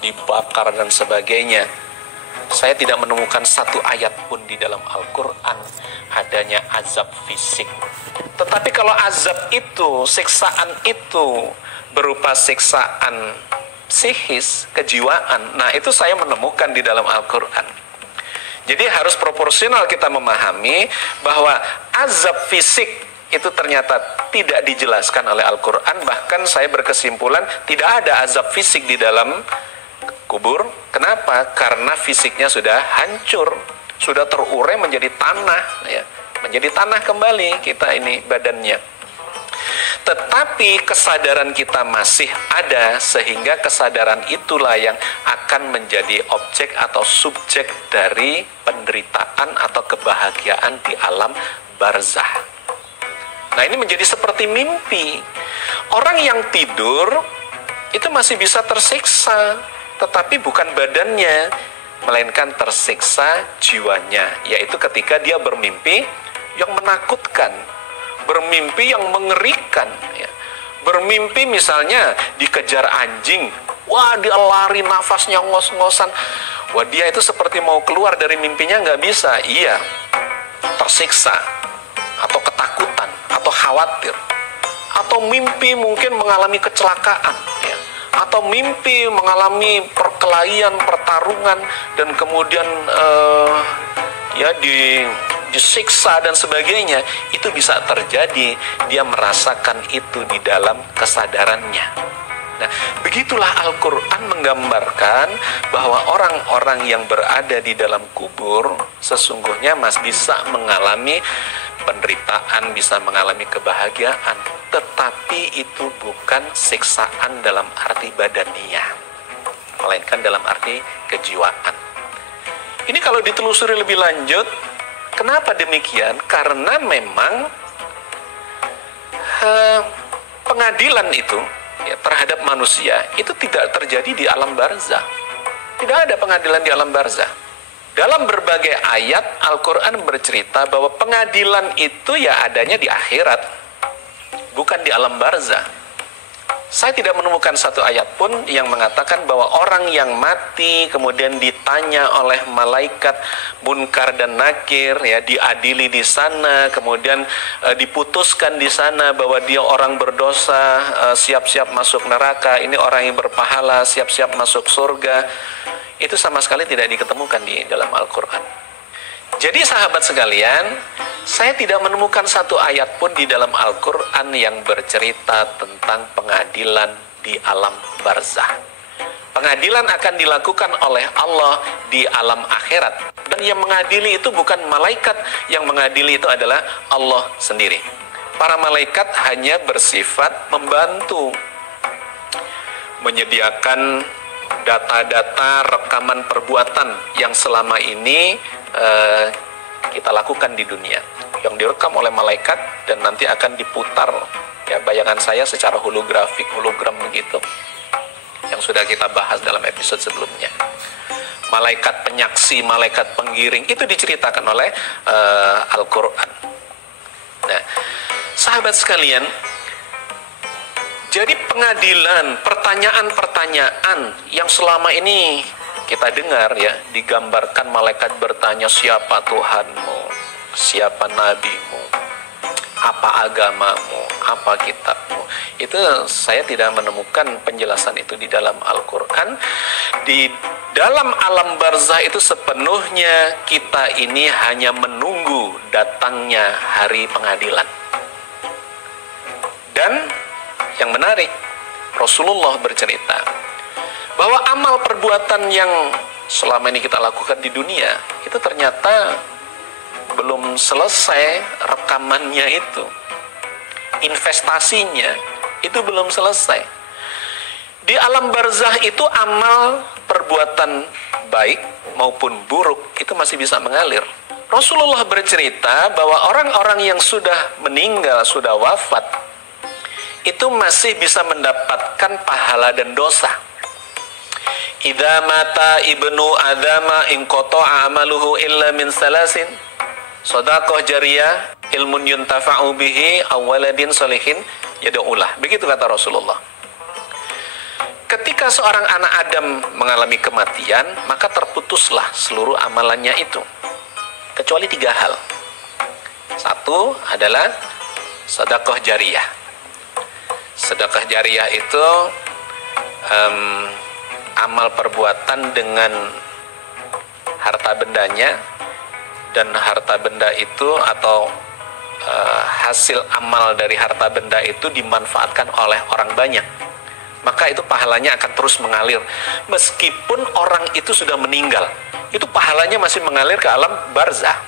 dibakar dan sebagainya. Saya tidak menemukan satu ayat pun di dalam Al-Quran adanya azab fisik. Tetapi kalau azab itu, siksaan itu berupa siksaan psikis, kejiwaan, nah itu saya menemukan di dalam Al-Quran. Jadi harus proporsional kita memahami bahwa azab fisik itu ternyata tidak dijelaskan oleh Al-Quran. Bahkan saya berkesimpulan tidak ada azab fisik di dalam kubur. Kenapa? Karena fisiknya sudah hancur, sudah terurai menjadi tanah, ya, menjadi tanah kembali kita ini badannya. Tetapi kesadaran kita masih ada, sehingga kesadaran itulah yang akan menjadi objek atau subjek dari penderitaan atau kebahagiaan di alam barzah. Nah, ini menjadi seperti mimpi. Orang yang tidur itu masih bisa tersiksa, tetapi bukan badannya, melainkan tersiksa jiwanya, yaitu ketika dia bermimpi yang menakutkan, bermimpi yang mengerikan, ya. Bermimpi misalnya dikejar anjing, wah dia lari, nafasnya ngos-ngosan, wah dia itu seperti mau keluar dari mimpinya nggak bisa, iya, tersiksa, atau ketakutan, atau khawatir, atau mimpi mungkin mengalami kecelakaan, ya, atau mimpi mengalami perkelahian, pertarungan, dan kemudian ya disiksa dan sebagainya. Itu bisa terjadi, dia merasakan itu di dalam kesadarannya. Nah, begitulah Al-Quran menggambarkan bahwa orang-orang yang berada di dalam kubur sesungguhnya bisa mengalami penderitaan, bisa mengalami kebahagiaan, tetapi itu bukan siksaan dalam arti badaniah, melainkan dalam arti kejiwaan. Ini kalau ditelusuri lebih lanjut, kenapa demikian? Karena memang pengadilan itu, ya, terhadap manusia itu tidak terjadi di alam barzah. Tidak ada pengadilan di alam barzah. Dalam berbagai ayat Al-Quran bercerita bahwa pengadilan itu ya adanya di akhirat, bukan di alam barzah. Saya tidak menemukan satu ayat pun yang mengatakan bahwa orang yang mati kemudian ditanya oleh malaikat Munkar dan Nakir, ya, diadili di sana, kemudian diputuskan di sana bahwa dia orang berdosa, siap-siap masuk neraka, ini orang yang berpahala, siap-siap masuk surga. Itu sama sekali tidak diketemukan di dalam Al-Quran. Jadi sahabat sekalian, saya tidak menemukan satu ayat pun di dalam Al-Quran yang bercerita tentang pengadilan di alam barzah. Pengadilan akan dilakukan oleh Allah di alam akhirat. Dan yang mengadili itu bukan malaikat, yang mengadili itu adalah Allah sendiri. Para malaikat hanya bersifat membantu, menyediakan data-data rekaman perbuatan yang selama ini kita lakukan di dunia, yang direkam oleh malaikat dan nanti akan diputar, ya, bayangan saya secara hologram begitu, yang sudah kita bahas dalam episode sebelumnya. Malaikat penyaksi, malaikat penggiring, itu diceritakan oleh Al-Quran. Nah, sahabat sekalian, jadi pengadilan, pertanyaan-pertanyaan yang selama ini kita dengar, ya, digambarkan malaikat bertanya, siapa Tuhanmu, siapa nabimu, apa agamamu, apa kitabmu. Itu saya tidak menemukan penjelasan itu di dalam Al-Quran. Di dalam alam barzah itu sepenuhnya kita ini hanya menunggu datangnya hari pengadilan. Dan yang menarik, Rasulullah bercerita bahwa amal perbuatan yang selama ini kita lakukan di dunia itu ternyata belum selesai rekamannya itu, investasinya itu belum selesai. Di alam barzah itu amal perbuatan baik maupun buruk itu masih bisa mengalir. Rasulullah bercerita bahwa orang-orang yang sudah meninggal, sudah wafat, itu masih bisa mendapatkan pahala dan dosa. Idza mata ibnu adama in qata'a amaluhu illa min salasin, shadaqah jariyah, ilmun yuntafa'u bihi, aw waladin sholihin yad'ulah. Begitu kata Rasulullah. Ketika ketika seorang anak Adam mengalami kematian, maka terputuslah seluruh amalannya itu. Kecuali 3 hal. Satu adalah sedekah jariyah. Sedekah jariyah itu amal perbuatan dengan harta bendanya, dan harta benda itu atau hasil amal dari harta benda itu dimanfaatkan oleh orang banyak, maka itu pahalanya akan terus mengalir meskipun orang itu sudah meninggal. Itu pahalanya masih mengalir ke alam barzah.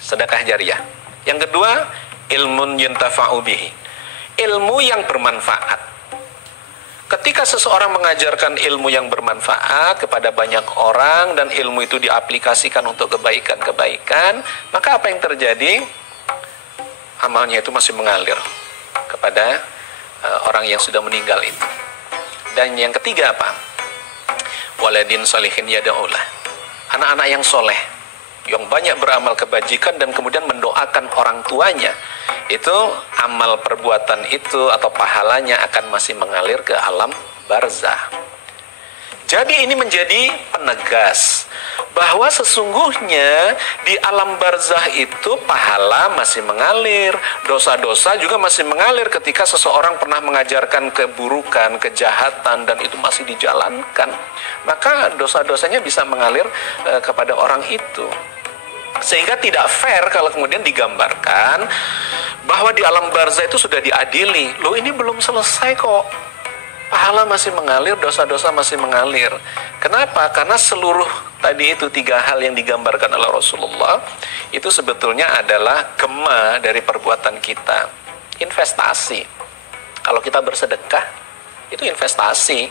Sedekah jariyah. Yang kedua, ilmun yuntafa'u bihi, ilmu yang bermanfaat. Ketika seseorang mengajarkan ilmu yang bermanfaat kepada banyak orang dan ilmu itu diaplikasikan untuk kebaikan-kebaikan, maka apa yang terjadi? Amalnya itu masih mengalir kepada orang yang sudah meninggal itu. Dan yang ketiga apa? Waladin solihin yada'ulah. Anak-anak yang soleh, yang banyak beramal kebajikan dan kemudian mendoakan orang tuanya, itu amal perbuatan itu atau pahalanya akan masih mengalir ke alam barzah. Jadi ini menjadi penegas bahwa sesungguhnya di alam barzah itu pahala masih mengalir, dosa-dosa juga masih mengalir ketika seseorang pernah mengajarkan keburukan, kejahatan, dan itu masih dijalankan. Maka dosa-dosanya bisa mengalir kepada orang itu. Sehingga tidak fair kalau kemudian digambarkan bahwa di alam barzah itu sudah diadili. Loh, ini belum selesai kok. Pahala masih mengalir, dosa-dosa masih mengalir. Kenapa? Karena seluruh tadi itu 3 hal yang digambarkan oleh Rasulullah itu sebetulnya adalah gema dari perbuatan kita. Investasi. Kalau kita bersedekah, itu investasi.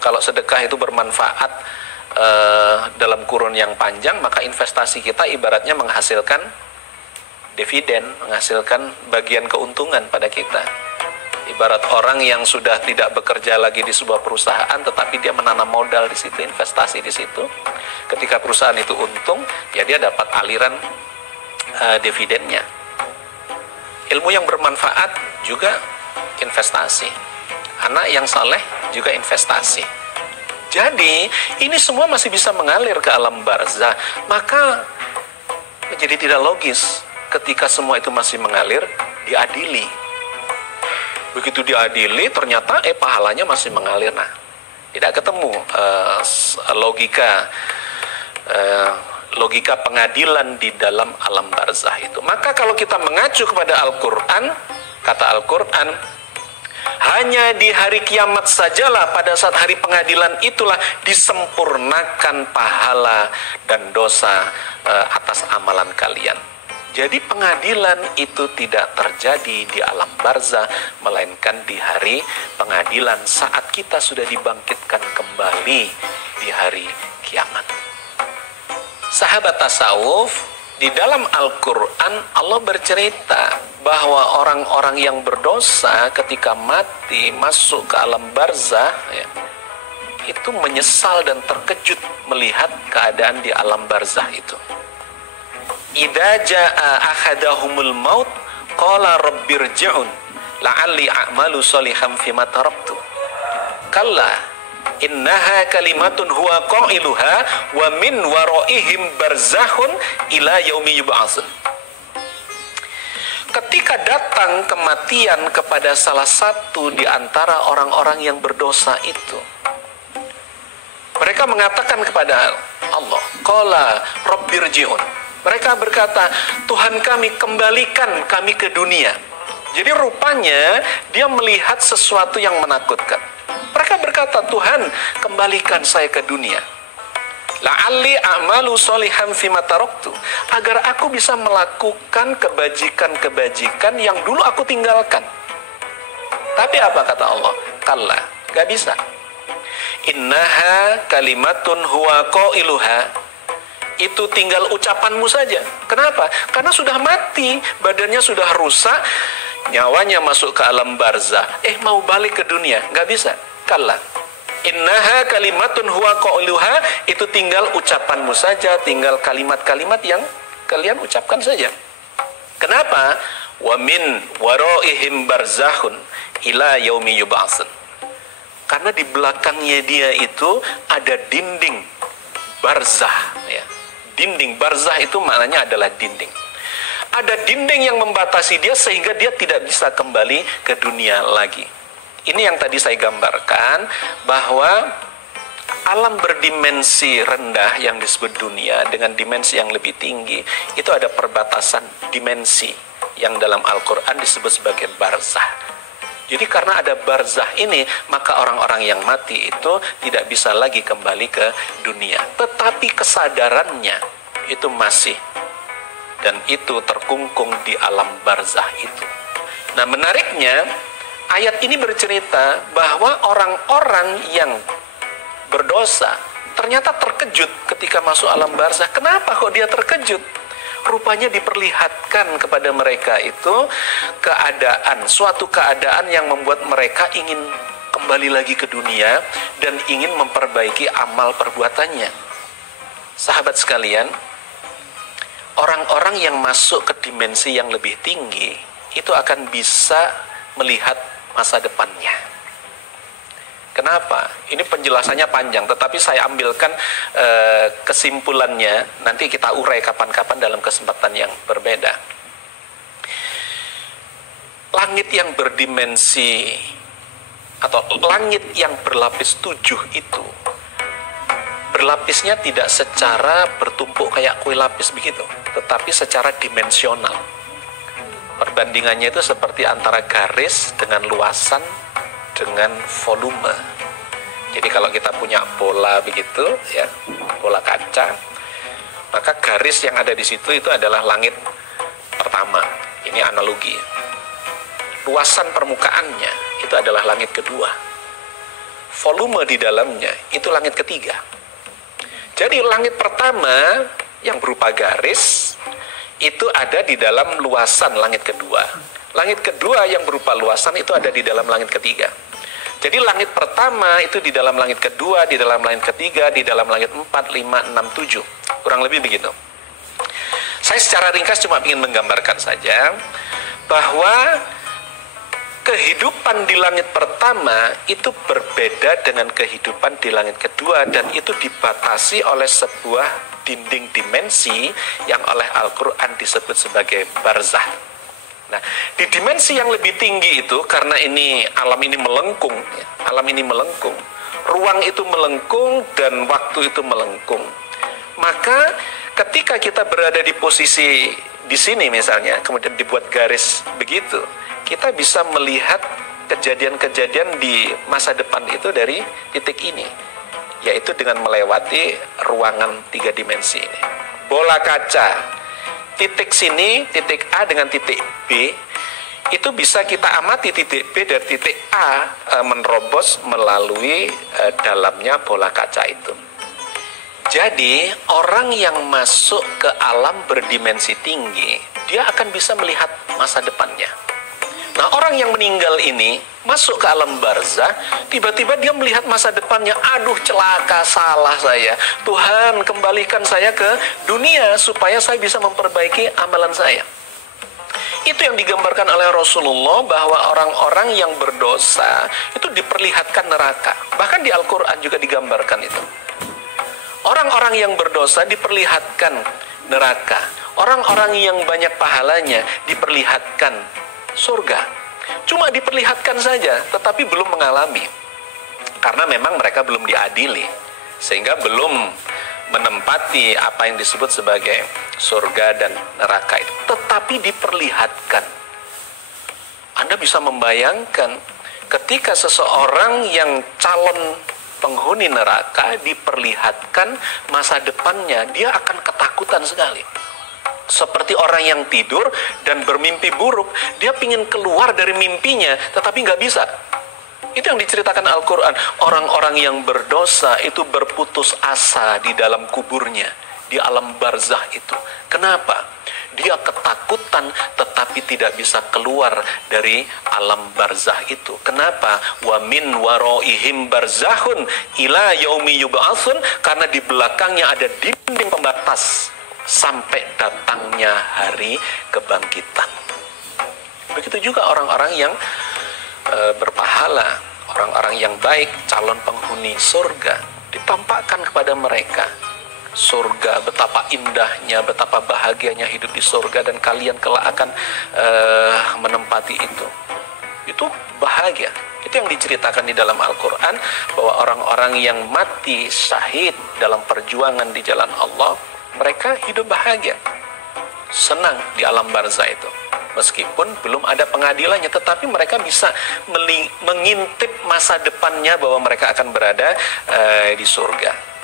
Kalau sedekah itu bermanfaat dalam kurun yang panjang, maka investasi kita ibaratnya menghasilkan dividen, menghasilkan bagian keuntungan pada kita. Ibarat orang yang sudah tidak bekerja lagi di sebuah perusahaan, tetapi dia menanam modal di situ, investasi di situ. Ketika perusahaan itu untung, ya dia dapat aliran dividennya. Ilmu yang bermanfaat juga investasi. Anak yang saleh juga investasi. Jadi ini semua masih bisa mengalir ke alam barzah. Maka menjadi tidak logis ketika semua itu masih mengalir diadili. Begitu diadili, ternyata pahalanya masih mengalir. Nah, tidak ketemu logika pengadilan di dalam alam barzah itu. Maka kalau kita mengacu kepada Al-Quran, kata Al-Quran, hanya di hari kiamat sajalah, pada saat hari pengadilan itulah disempurnakan pahala dan dosa atas amalan kalian. Jadi pengadilan itu tidak terjadi di alam barzah, melainkan di hari pengadilan saat kita sudah dibangkitkan kembali di hari kiamat. Sahabat tasawuf, di dalam Al-Quran Allah bercerita bahwa orang-orang yang berdosa ketika mati masuk ke alam barzah, ya, itu menyesal dan terkejut melihat keadaan di alam barzah itu. Idza jaa ahadahumul maut qala rabbirji'un la'alli a'malu sholihan fima taraktu. Kalla innaha kalimatun huwa qailuha wa min waraihim barzakhun ila yaumi yub'atsun. Ketika datang kematian kepada salah satu di antara orang-orang yang berdosa itu, mereka mengatakan kepada Allah, qala rabbirji'un. Mereka berkata, Tuhan kami, kembalikan kami ke dunia. Jadi rupanya dia melihat sesuatu yang menakutkan. Mereka berkata, Tuhan, kembalikan saya ke dunia. La'alli a'malu sholihan fima taraktu, agar aku bisa melakukan kebajikan-kebajikan yang dulu aku tinggalkan. Tapi apa kata Allah? Kalla, gak bisa. Innaha kalimatun huwa qailuha. Itu tinggal ucapanmu saja. Kenapa? Karena sudah mati, badannya sudah rusak, nyawanya masuk ke alam barzah. Mau balik ke dunia, nggak bisa. Kalla. Innaha kalimatun huwa qailuha, itu tinggal ucapanmu saja, tinggal kalimat-kalimat yang kalian ucapkan saja. Kenapa? Wa min waraihim barzakhun ila yaumi yub'atsun. Karena di belakangnya dia itu ada dinding barzah, ya. Dinding barzah itu maknanya adalah dinding. Ada dinding yang membatasi dia sehingga dia tidak bisa kembali ke dunia lagi. Ini yang tadi saya gambarkan, bahwa alam berdimensi rendah yang disebut dunia dengan dimensi yang lebih tinggi, itu ada perbatasan dimensi yang dalam Al-Quran disebut sebagai barzah. Jadi karena ada barzah ini, maka orang-orang yang mati itu tidak bisa lagi kembali ke dunia. Tetapi kesadarannya itu masih, dan itu terkungkung di alam barzah itu. Nah, menariknya, ayat ini bercerita bahwa orang-orang yang berdosa ternyata terkejut ketika masuk alam barzah. Kenapa kok dia terkejut? Rupanya diperlihatkan kepada mereka itu suatu keadaan yang membuat mereka ingin kembali lagi ke dunia dan ingin memperbaiki amal perbuatannya. Sahabat sekalian, orang-orang yang masuk ke dimensi yang lebih tinggi itu akan bisa melihat masa depannya. Kenapa? Ini penjelasannya panjang, tetapi saya ambilkan kesimpulannya, nanti kita urai kapan-kapan dalam kesempatan yang berbeda. Langit yang berdimensi, atau langit yang berlapis 7 itu, berlapisnya tidak secara bertumpuk kayak kue lapis begitu, tetapi secara dimensional. Perbandingannya itu seperti antara garis dengan luasan dengan volume. Jadi kalau kita punya bola begitu, ya, bola kaca, maka garis yang ada di situ itu adalah langit pertama. Ini analogi. Luasan permukaannya itu adalah langit kedua. Volume di dalamnya itu langit ketiga. Jadi langit pertama yang berupa garis itu ada di dalam luasan langit kedua. Langit kedua yang berupa luasan itu ada di dalam langit ketiga. Jadi langit pertama itu di dalam langit kedua, di dalam langit ketiga, di dalam langit 4, 5, 6, 7. Kurang lebih begitu. Saya secara ringkas cuma ingin menggambarkan saja bahwa kehidupan di langit pertama itu berbeda dengan kehidupan di langit kedua, dan itu dibatasi oleh sebuah dinding dimensi yang oleh Al-Quran disebut sebagai barzah. Nah, di dimensi yang lebih tinggi itu, karena ini alam ini melengkung, ya, alam ini melengkung, ruang itu melengkung dan waktu itu melengkung. Maka ketika kita berada di posisi di sini misalnya, kemudian dibuat garis begitu, kita bisa melihat kejadian-kejadian di masa depan itu dari titik ini, yaitu dengan melewati ruangan 3 dimensi ini. Bola kaca, titik sini, titik A dengan titik B, itu bisa kita amati titik B dari titik A menerobos melalui dalamnya bola kaca itu. Jadi orang yang masuk ke alam berdimensi tinggi, dia akan bisa melihat masa depannya. Nah, orang yang meninggal ini masuk ke alam barzah, tiba-tiba dia melihat masa depannya. Aduh, celaka, salah saya. Tuhan, kembalikan saya ke dunia supaya saya bisa memperbaiki amalan saya. Itu yang digambarkan oleh Rasulullah, bahwa orang-orang yang berdosa itu diperlihatkan neraka. Bahkan di Al-Quran juga digambarkan itu. Orang-orang yang berdosa diperlihatkan neraka. Orang-orang yang banyak pahalanya diperlihatkan surga. Cuma diperlihatkan saja, tetapi belum mengalami. Karena memang mereka belum diadili, sehingga belum menempati apa yang disebut sebagai surga dan neraka itu. Tetapi diperlihatkan. Anda bisa membayangkan ketika seseorang yang calon penghuni neraka diperlihatkan masa depannya, dia akan ketakutan sekali. Seperti orang yang tidur dan bermimpi buruk, dia ingin keluar dari mimpinya, tetapi nggak bisa. Itu yang diceritakan Al-Quran. Orang-orang yang berdosa itu berputus asa di dalam kuburnya, di alam barzah itu. Kenapa? Dia ketakutan, tetapi tidak bisa keluar dari alam barzah itu. Kenapa? Wa min waraihim barzahun ila yaumi yub'atsun, karena di belakangnya ada dinding pembatas sampai datangnya hari kebangkitan. Begitu juga orang-orang yang berpahala, orang-orang yang baik, calon penghuni surga, ditampakkan kepada mereka surga, betapa indahnya, betapa bahagianya hidup di surga, dan kalian kelak akan menempati itu. Itu bahagia. Itu yang diceritakan di dalam Al-Quran, bahwa orang-orang yang mati syahid dalam perjuangan di jalan Allah, mereka hidup bahagia, senang di alam barzah itu. Meskipun belum ada pengadilannya, tetapi mereka bisa mengintip masa depannya bahwa mereka akan berada di surga.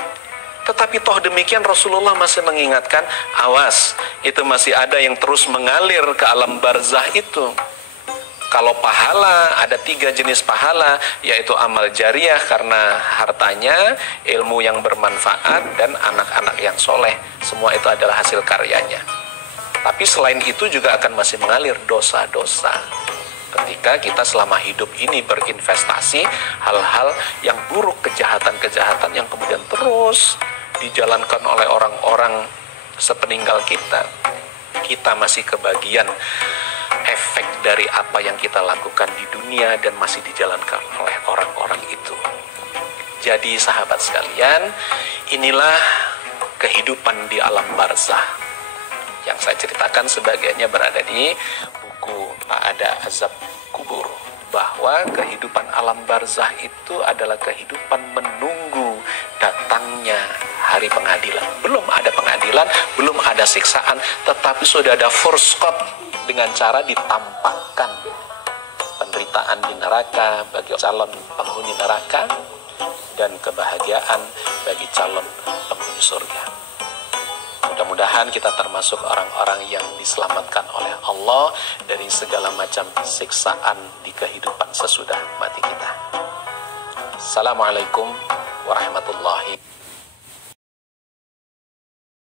Tetapi toh demikian Rasulullah masih mengingatkan, awas, itu masih ada yang terus mengalir ke alam barzah itu. Kalau pahala, ada 3 jenis pahala, yaitu amal jariah karena hartanya, ilmu yang bermanfaat, dan anak-anak yang soleh. Semua itu adalah hasil karyanya. Tapi selain itu juga akan masih mengalir dosa-dosa. Ketika kita selama hidup ini berinvestasi hal-hal yang buruk, kejahatan-kejahatan yang kemudian terus dijalankan oleh orang-orang sepeninggal kita, kita masih kebagian efek dari apa yang kita lakukan di dunia dan masih dijalankan oleh orang-orang itu. Jadi sahabat sekalian, inilah kehidupan di alam barzah. Yang saya ceritakan sebagiannya berada di buku Tak Ada Azab Kubur, bahwa kehidupan alam barzah itu adalah kehidupan menunggu datangnya hari pengadilan. Belum ada pengadilan, belum ada siksaan, tetapi sudah ada furskot dengan cara ditampakkan penderitaan di neraka bagi calon penghuni neraka dan kebahagiaan bagi calon penghuni surga. Mudah-mudahan kita termasuk orang-orang yang diselamatkan oleh Allah dari segala macam siksaan di kehidupan sesudah mati kita. Assalamualaikum warahmatullahi wabarakatuh.